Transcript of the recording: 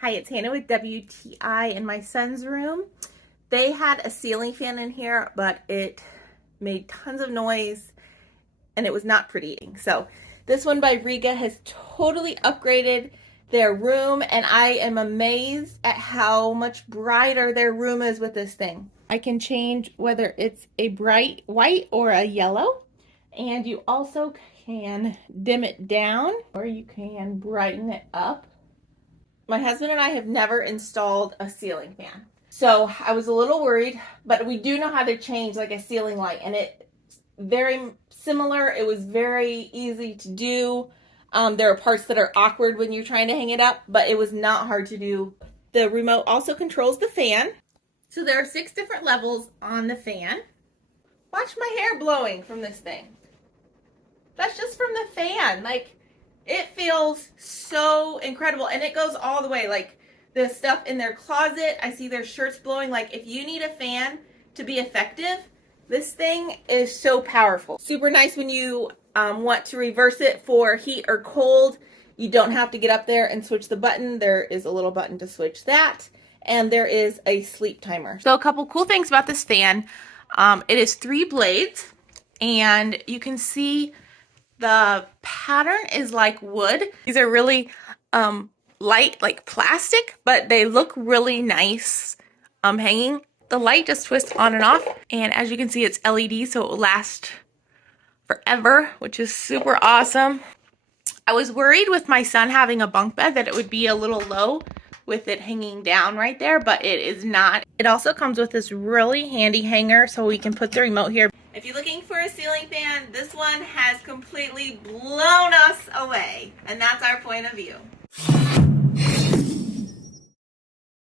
Hi, it's Hannah with WTI in my son's room. They had a ceiling fan in here, but it made tons of noise and it was not pretty. So this one by Reiga has totally upgraded their room, and I am amazed at how much brighter their room is with this thing. I can change whether it's a bright white or a yellow, and you also can dim it down or you can brighten it up. My husband and I have never installed a ceiling fan, so I was a little worried, but we do know how to change like a ceiling light, and it's very similar. It was very easy to do. There are parts that are awkward when you're trying to hang it up, but it was not hard to do. The remote also controls the fan. So there are 6 different levels on the fan. Watch my hair blowing from this thing. That's just from the fan. Like, it feels so incredible, and it goes all the way. Like, the stuff in their closet, I see their shirts blowing. Like, if you need a fan to be effective, this thing is so powerful. Super nice when you want to reverse it for heat or cold. You don't have to get up there and switch the button. There is a little button to switch that, and there is a sleep timer. So a couple cool things about this fan. It is 3 blades, and you can see the pattern is like wood. These are really light, like plastic, but they look really nice hanging. The light just twists on and off, and as you can see, it's LED, so it will last forever, which is super awesome. I was worried with my son having a bunk bed that it would be a little low with it hanging down right there, but it is not. It also comes with this really handy hanger, so we can put the remote here. If you're looking for a ceiling fan, this one has completely blown us away, and that's our point of view.